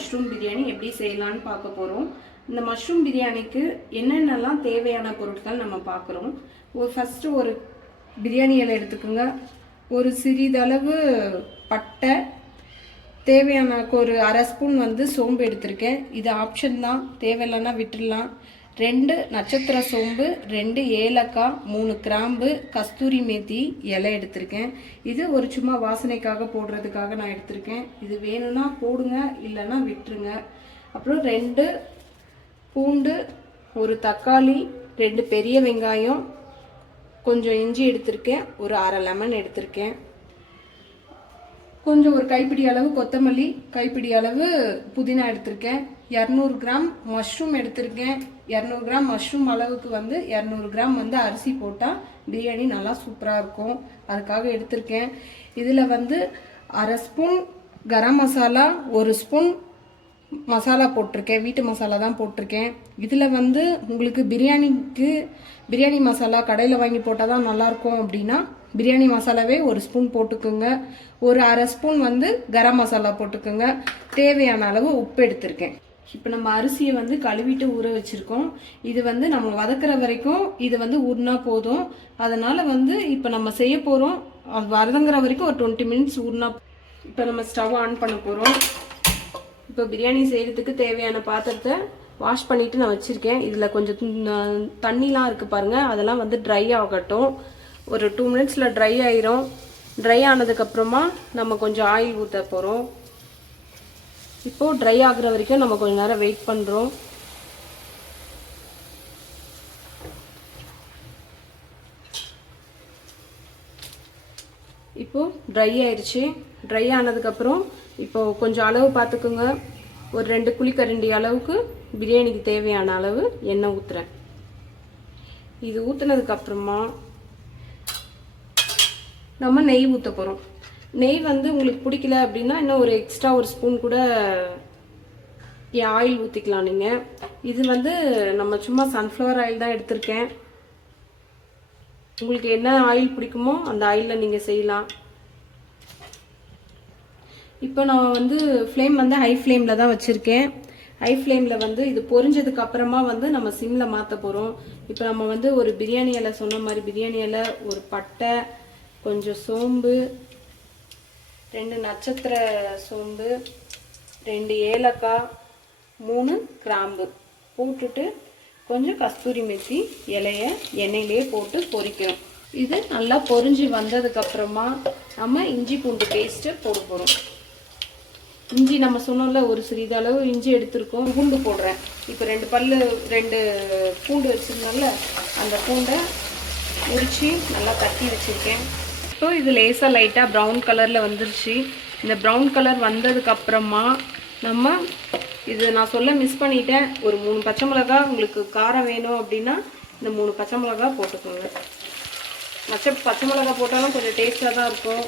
Mushroom biryani எப்படி செய்யலான்னு பார்க்க போகிறோம். இந்த மஷ்ரூம் பிரியாணிக்கு என்னென்னலாம் தேவையான பொருட்கள் நம்ம பார்க்குறோம். ஃபஸ்ட்டு ஒரு பிரியாணி இலை எடுத்துக்கோங்க. ஒரு சிறிதளவு பட்டை, தேவையான ஒரு அரை ஸ்பூன் வந்து சோம்பு எடுத்திருக்கேன். இது ஆப்ஷன் தான், தேவையில்லைன்னா விட்டுடலாம். 2 நட்சத்திர சோம்பு, 2 ஏலக்காய், 3 கிராம்பு, கஸ்தூரி மேத்தி இலை எடுத்திருக்கேன். இது ஒரு சும்மா வாசனைக்காக போடுறதுக்காக நான் எடுத்திருக்கேன். இது வேணும்னா போடுங்க, இல்லைன்னா விட்டுருங்க. அப்புறம் 2 பூண்டு, ஒரு தக்காளி, 2 பெரிய வெங்காயம், கொஞ்சம் இஞ்சி எடுத்திருக்கேன், ஒரு அரை லெமன் எடுத்திருக்கேன், கொஞ்சம் ஒரு கைப்பிடி அளவு கொத்தமல்லி, கைப்பிடி அளவு புதினா எடுத்திருக்கேன், 200 கிராம் மஷ்ரூம் எடுத்திருக்கேன். 200 கிராம் மஷ்ரூம் அளவுக்கு வந்து 200 கிராம் வந்து அரிசி போட்டால் பிரியாணி நல்லா சூப்பராக இருக்கும், அதுக்காக எடுத்திருக்கேன். இதில் வந்து அரை ஸ்பூன் கரம் மசாலா, 1 ஸ்பூன் மசாலா போட்டிருக்கேன், வீட்டு மசாலா தான் போட்டிருக்கேன். இதில் வந்து உங்களுக்கு பிரியாணி மசாலா கடையில் வாங்கி போட்டால் தான் நல்லாயிருக்கும் அப்படின்னா பிரியாணி மசாலாவே 1 ஸ்பூன் போட்டுக்கோங்க. ஒரு அரை ஸ்பூன் வந்து கரம் மசாலா போட்டுக்கோங்க. தேவையான அளவு உப்பு எடுத்திருக்கேன். இப்போ நம்ம அரிசியை வந்து கழுவிட்டு ஊற வச்சுருக்கோம். இது வந்து நம்ம வதக்குற வரைக்கும் இது வந்து ஊறினா போதும். அதனால் வந்து இப்போ நம்ம செய்ய போகிறோம், அது வதங்குற வரைக்கும் ஒரு 20 மினிட்ஸ் ஊறினா. இப்போ நம்ம ஸ்டவ் ஆன் பண்ண போகிறோம். இப்போ பிரியாணி செய்கிறதுக்கு தேவையான பாத்திரத்தை வாஷ் பண்ணிவிட்டு நான் வச்சுருக்கேன். இதில் கொஞ்சம் தண்ணிலாம் இருக்குது பாருங்கள், அதெல்லாம் வந்து ட்ரை ஆகட்டும். ஒரு 2 மினிட்ஸில் ட்ரை ஆயிரும். ட்ரை ஆனதுக்கப்புறமா நம்ம கொஞ்சம் ஆயில் ஊற்ற போகிறோம். இப்போது ட்ரை ஆகுற வரைக்கும் நம்ம கொஞ்சம் நேரம் வெயிட் பண்ணுறோம். இப்போது ட்ரை ஆயிடுச்சு. ட்ரை ஆனதுக்கப்புறம் இப்போது கொஞ்சம் அளவு பார்த்துக்குங்க. ஒரு 2 குழிக்கரண்டி அளவுக்கு பிரியாணிக்கு தேவையான அளவு எண்ணெய் ஊற்றுறேன். இது ஊற்றுனதுக்கப்புறமா நம்ம நெய் ஊற்ற போகிறோம். நெய் வந்து உங்களுக்கு பிடிக்கல அப்படின்னா இன்னும் ஒரு எக்ஸ்ட்ரா 1 ஸ்பூன் கூட ஆயில் ஊற்றிக்கலாம் நீங்கள். இது வந்து நம்ம சும்மா சன்ஃப்ளவர் ஆயில் தான் எடுத்திருக்கேன். உங்களுக்கு என்ன ஆயில் பிடிக்குமோ அந்த ஆயிலில் நீங்கள் செய்யலாம். இப்போ நான் வந்து ஃப்ளேம் வந்து ஹை ஃப்ளேமில் தான் வச்சுருக்கேன். ஹை ஃப்ளேமில் வந்து இது பொரிஞ்சதுக்கு அப்புறமா வந்து நம்ம சிம்மில் மாற்ற போகிறோம். இப்போ நம்ம வந்து ஒரு பிரியாணி இலை, சொன்ன மாதிரி பிரியாணி இலை, ஒரு பட்டை, கொஞ்சம் சோம்பு, 2 நட்சத்திர சோம்பு, 2 ஏலக்காய், 3 கிராம்பு போட்டுட்டு கொஞ்சம் கஸ்தூரி மெத்தி இலைய எண்ணெயிலே போட்டு பொரிக்கிறோம். இது நல்லா பொரிஞ்சு வந்ததுக்கப்புறமா நம்ம இஞ்சி பூண்டு பேஸ்ட்டு போட போகிறோம். இஞ்சி நம்ம சொன்னோம்ல, ஒரு சிறிதளவு இஞ்சி எடுத்துருக்கோம். பூண்டு போடுறேன். இப்போ 2 பூண்டு வச்சுருந்தோம்ல, அந்த பூண்டை உரித்து நல்லா தட்டி வச்சுருக்கேன். ஸோ இது லேசாக லைட்டாக ப்ரௌன் கலரில் வந்துருச்சு. இந்த ப்ரௌன் கலர் வந்ததுக்கப்புறமா நம்ம இது நான் சொல்ல மிஸ் பண்ணிட்டேன், ஒரு 3 பச்சை மிளகா, உங்களுக்கு காரம் வேணும் அப்படின்னா இந்த 3 பச்சை மிளகா போட்டுக்கோங்க. பச்சை மிளகா போட்டாலும் கொஞ்சம் டேஸ்ட்டாக தான் இருக்கும்.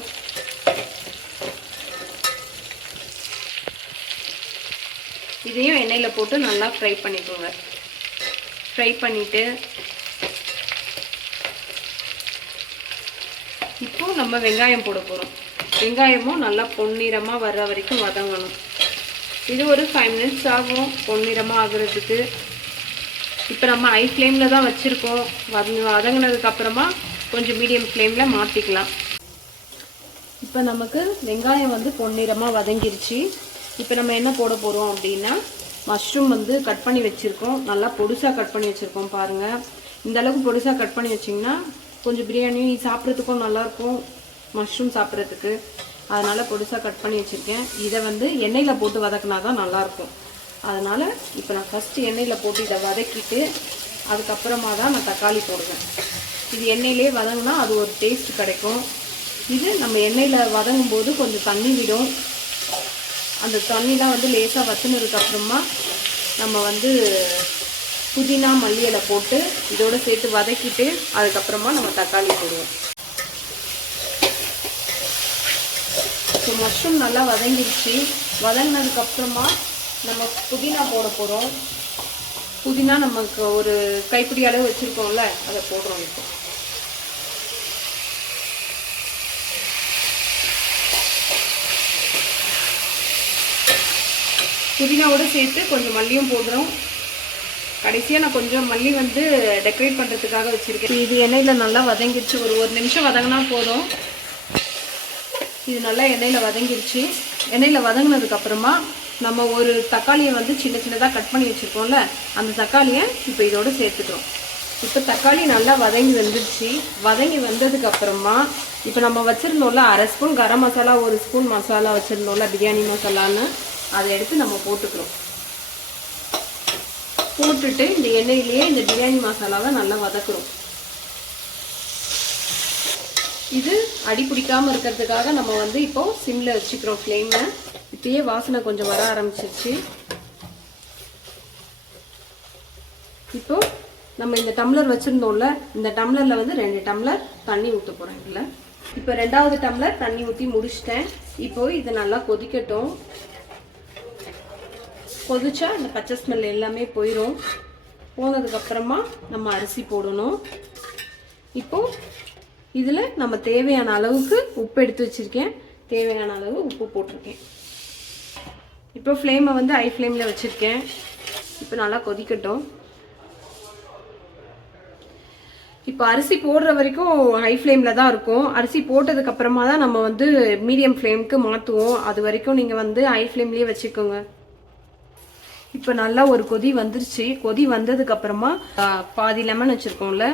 இதையும் எண்ணெயில் போட்டு நல்லா ஃப்ரை பண்ணிக்கோங்க. ஃப்ரை பண்ணிவிட்டு இப்போது நம்ம வெங்காயம் போட போகிறோம். வெங்காயமும் நல்லா பொன்னிறமாக வர்ற வரைக்கும் வதங்கணும். இது ஒரு 5 மினிட்ஸ் ஆகும் பொன்னிறமாக ஆகுறதுக்கு. இப்போ நம்ம ஹை ஃப்ளேமில் தான் வச்சுருக்கோம். வதங்கினதுக்கப்புறமா கொஞ்சம் மீடியம் ஃப்ளேமில் மாற்றிக்கலாம். இப்போ நமக்கு வெங்காயம் வந்து பொன்னிறமாக வதங்கிருச்சு. இப்போ நம்ம என்ன போட போகிறோம் அப்படின்னா, மஷ்ரூம் வந்து கட் பண்ணி வச்சுருக்கோம். நல்லா பொடுசாக கட் பண்ணி வச்சுருக்கோம் பாருங்கள். இந்த அளவுக்கு பொடுசாக கட் பண்ணி வச்சிங்கன்னா கொஞ்சம் பிரியாணி சாப்பிட்றதுக்கும் நல்லாயிருக்கும், மஷ்ரூம் சாப்பிட்றதுக்கு. அதனால் பொடுசாக கட் பண்ணி வச்சுருக்கேன். இதை வந்து எண்ணெயில் போட்டு வதக்கினா தான் நல்லாயிருக்கும். அதனால் இப்போ நான் ஃபஸ்ட்டு எண்ணெயில் போட்டு இதை வதக்கிட்டு அதுக்கப்புறமா தான் நான் தக்காளி போடுவேன். இது எண்ணெயிலே வதங்கினா அது ஒரு டேஸ்ட் கிடைக்கும். இது நம்ம எண்ணெயில் வதங்கும் போது கொஞ்சம் தண்ணி விடும். அந்த தண்ணிலாம் வந்து லேசாக வச்சுனதுக்கப்புறமா நம்ம வந்து புதினா மல்லி இலை போட்டு இதோடு சேர்த்து வதக்கிட்டு அதுக்கப்புறமா நம்ம தக்காளி போடுவோம். ஸோ மஷ்ரூம் நல்லா வதங்கிடுச்சு. வதங்கினதுக்கப்புறமா நம்ம புதினா போட போகிறோம். புதினா நமக்கு ஒரு கைப்பிடி அளவு வச்சுருக்கோம்ல, அதை போடுறோம். இப்போ புதினாவோடு சேர்த்து கொஞ்சம் மல்லியும் போடுறோம். கடைசியாக நான் கொஞ்சம் மல்லி வந்து டெக்கரேட் பண்ணுறதுக்காக வச்சுருக்கேன். இது எண்ணெயில் நல்லா வதங்கிடுச்சு. ஒரு நிமிஷம் வதங்கினா போதும். இது நல்லா எண்ணெயில் வதங்கிடுச்சு. எண்ணெயில் வதங்கினதுக்கப்புறமா நம்ம ஒரு தக்காளியை வந்து சின்ன சின்னதாக கட் பண்ணி வச்சுருக்கோம்ல, அந்த தக்காளியை இப்போ இதோடு சேர்த்துக்கிறோம். இப்போ தக்காளி நல்லா வதங்கி வந்துடுச்சு. வதங்கி வந்ததுக்கப்புறமா இப்போ நம்ம வச்சுருந்தோம்ல 1/2 ஸ்பூன் கரம் மசாலா, 1 ஸ்பூன் மசாலா வச்சுருந்தோம்ல பிரியாணி மசாலான்னு, அதை எடுத்து நம்ம போட்டுக்கிறோம். போட்டுட்டு இந்த எண்ணெயிலேயே இந்த பிரியாணி மசாலாவை நல்லா வதக்குறோம். இது அடி பிடிக்காமல் இருக்கிறதுக்காக நம்ம வந்து இப்போ சிம்மில் வச்சுக்கிறோம் ஃப்ளேமை. இப்பயே வாசனை கொஞ்சம் வர ஆரம்பிச்சிருச்சு. இப்போ நம்ம இந்த டம்ளர் வச்சுருந்தோம்ல, இந்த டம்ளரில் வந்து 2 டம்ளர் தண்ணி ஊற்ற போகிறேன். இதில் இப்போ 2வது டம்ளர் தண்ணி ஊற்றி முடிச்சிட்டேன். இப்போ இது நல்லா கொதிக்கட்டும். கொதிச்சா இந்த பச்சை ஸ்மெல் எல்லாமே போயிடும். போனதுக்கப்புறமா நம்ம அரிசி போடணும். இப்போது இதில் நம்ம தேவையான அளவுக்கு உப்பு எடுத்து வச்சுருக்கேன். தேவையான அளவு உப்பு போட்டிருக்கேன். இப்போ ஃப்ளேமை வந்து ஹை ஃப்ளேமில் வச்சுருக்கேன். இப்போ நல்லா கொதிக்கட்டும். இப்போ அரிசி போடுற வரைக்கும் ஹை ஃப்ளேமில் தான் இருக்கும். அரிசி போட்டதுக்கப்புறமா தான் நம்ம வந்து மீடியம் ஃப்ளேமுக்கு மாற்றுவோம். அது வரைக்கும் நீங்கள் வந்து ஹை ஃப்ளேம்லேயே வச்சுக்கோங்க. இப்போ நல்லா ஒரு கொதி வந்துருச்சு. கொதி வந்ததுக்கப்புறமா பாதி லெமன் வச்சுருக்கோம்ல,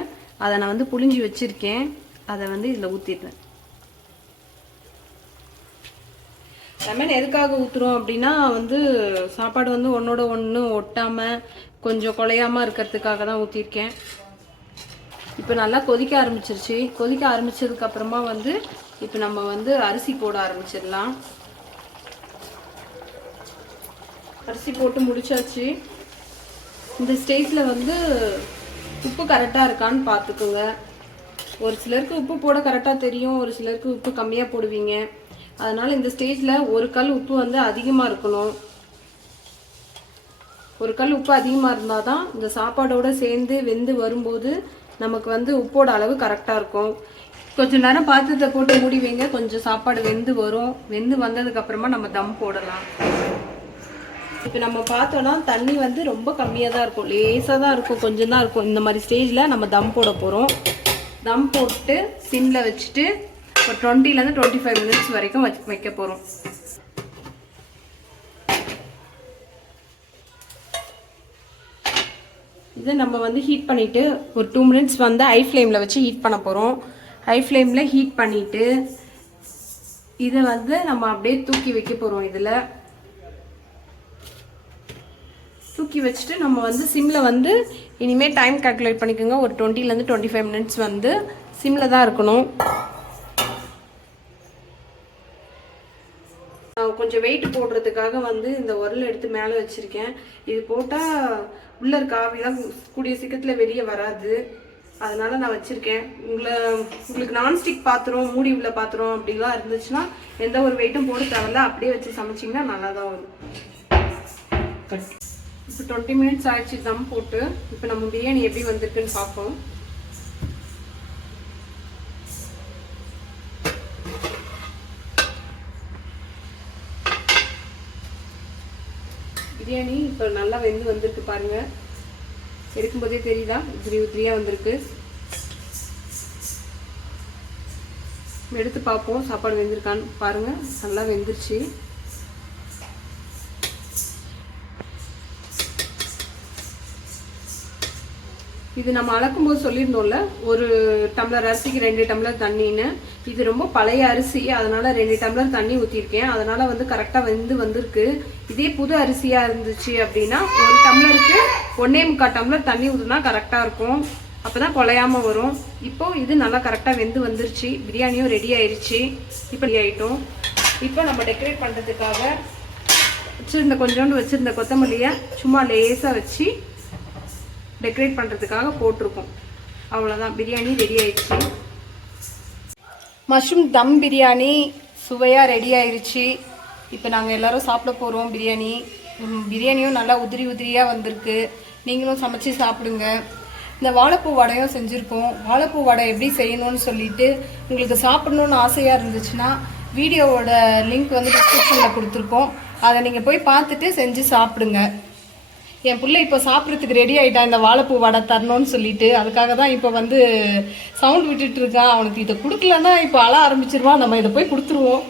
அதை நான் வந்து புளிஞ்சி வச்சுருக்கேன். அதை வந்து இதில் ஊற்றிடுறேன். லெமன் எதுக்காக ஊற்றுறோம் அப்படின்னா வந்து சாப்பாடு வந்து ஒன்றோட ஒன்று ஒட்டாமல் கொஞ்சம் குலையாமல் இருக்கிறதுக்காக தான் ஊற்றிருக்கேன். இப்போ நல்லா கொதிக்க ஆரம்பிச்சிருச்சு. கொதிக்க ஆரம்பிச்சதுக்கப்புறமா வந்து இப்போ நம்ம வந்து அரிசி போட ஆரம்பிச்சிடலாம். அரிசி போட்டு முடிச்சாச்சு. இந்த ஸ்டேஜில் வந்து உப்பு கரெக்டாக இருக்கான்னு பார்த்துக்குங்க. ஒரு சிலருக்கு உப்பு போட கரெக்டாக தெரியும், ஒரு சிலருக்கு உப்பு கம்மியாக போடுவீங்க. அதனால் இந்த ஸ்டேஜில் ஒரு கல் உப்பு வந்து அதிகமாக இருக்கணும். ஒரு கல் உப்பு அதிகமாக இருந்தால் தான் இந்த சாப்பாடோடு சேர்ந்து வெந்து வரும்போது நமக்கு வந்து உப்போட அளவு கரெக்டாக இருக்கும். கொஞ்சம் நேரம் பாத்திரத்தை போட்டு மூடி வைங்க. கொஞ்சம் சாப்பாடு வெந்து வரும். வெந்து வந்ததுக்கப்புறமா நம்ம தம் போடலாம். இப்போ நம்ம பார்த்தோன்னா தண்ணி வந்து ரொம்ப கம்மியாக தான் இருக்கும், லேசாக தான் இருக்கும், கொஞ்சம் தான் இருக்கும். இந்த மாதிரி ஸ்டேஜில் நம்ம தம் போட போகிறோம். தம் போட்டு சிம்மில் வச்சுட்டு ஒரு 20 to 25 மினிட்ஸ் வரைக்கும் வைக்க போகிறோம். இதை நம்ம வந்து ஹீட் பண்ணிவிட்டு ஒரு 2 மினிட்ஸ் வந்து ஹை ஃப்ளேமில் வச்சு ஹீட் பண்ண போகிறோம். ஹை ஃப்ளேமில் ஹீட் பண்ணிவிட்டு இதை வந்து நம்ம அப்படியே தூக்கி வைக்க போகிறோம். இதில் தூக்கி வச்சுட்டு நம்ம வந்து சிம்மில் வந்து இனிமேல் டைம் கால்குலேட் பண்ணிக்கோங்க. ஒரு 20 to 25 மினிட்ஸ் வந்து சிம்மில் தான் இருக்கணும். கொஞ்சம் வெயிட் போடுறதுக்காக வந்து இந்த உரல் எடுத்து மேலே வச்சுருக்கேன். இது போட்டால் உள்ளே இருக்க ஆவிலாம் கூடிய சீக்கிரத்தில் வெளியே வராது. அதனால் நான் வச்சுருக்கேன். உங்களுக்கு நான்ஸ்டிக் பாத்திரம், மூடி உள்ள பாத்திரம் அப்படிலாம் இருந்துச்சுன்னா எந்த ஒரு வெயிட்டும் போட தேவையில்ல. அப்படியே வச்சு சமைச்சிங்கன்னா நல்லா தான் வரும். இப்போ 20 மினிட்ஸ் ஆயிடுச்சு தம் போட்டு. இப்போ நம்ம பிரியாணி எப்படி வந்திருக்குன்னு பார்ப்போம். பிரியாணி இப்போ நல்லா வெந்து வந்திருக்கு பாருங்கள். எடுக்கும்போதே தெரியுதா உதிரியாக வந்திருக்கு. எடுத்து பார்ப்போம் சாப்பாடு வெந்திருக்கான்னு பாருங்கள். நல்லா வெந்துருச்சு. இது நம்ம அளக்கும்போது சொல்லியிருந்தோம்ல, ஒரு டம்ளர் அரிசிக்கு 2 டம்ளர் தண்ணின்னு. இது ரொம்ப பழைய அரிசி, அதனால 2 டம்ளர் தண்ணி ஊற்றிருக்கேன். அதனால வந்து கரெக்டாக வந்திருக்கு. இதே புது அரிசியாக இருந்துச்சு அப்படின்னா ஒரு டம்ளருக்கு 1.25 டம்ளர் தண்ணி ஊற்றினா கரெக்டாக இருக்கும். அப்போ தான் குலையாமல் வரும். இப்போது இது நல்லா கரெக்டாக வந்துருச்சு. பிரியாணியும் ரெடி ஆயிடுச்சு. இப்போ ரெடி ஆகிட்டோம். இப்போ நம்ம டெக்கரேட் பண்ணுறதுக்காக கொஞ்சோண்டு வச்சுருந்த கொத்தமல்லியை சும்மா லேசாக வச்சு டெக்கரேட் பண்ணுறதுக்காக போட்டிருக்கோம். அவ்வளோதான், பிரியாணி ரெடி ஆயிடுச்சு. மஷ்ரூம் தம் பிரியாணி சுவையாக ரெடி ஆயிடுச்சு. இப்போ நாங்கள் எல்லோரும் சாப்பிட போகிறோம். பிரியாணியும் நல்லா உதிரியாக வந்திருக்கு. நீங்களும் சமைச்சு சாப்பிடுங்க. இந்த வாழைப்பூ வடையும் செஞ்சுருக்கோம். வாழைப்பூ வடை எப்படி செய்யணும்னு சொல்லிட்டு உங்களுக்கு சாப்பிடணுன்னு ஆசையாக இருந்துச்சுன்னா வீடியோவோட லிங்க் வந்து டிஸ்கிரிப்ஷனில் கொடுத்துருக்கோம். அதை நீங்கள் போய் பார்த்துட்டு செஞ்சு சாப்பிடுங்க. என் பிள்ளை இப்போ சாப்பிட்றதுக்கு ரெடி ஆகிட்டான், இந்த வாழைப்பூ வடை தரணும்னு சொல்லிட்டு. அதுக்காக தான் இப்போ வந்து சவுண்ட் விட்டுட்டு இருக்கான். அவனுக்கு இதை கொடுக்கலன்னா இப்போ அழ ஆரம்பிச்சிருவான். நம்ம இதை போய் கொடுத்துருவோம்.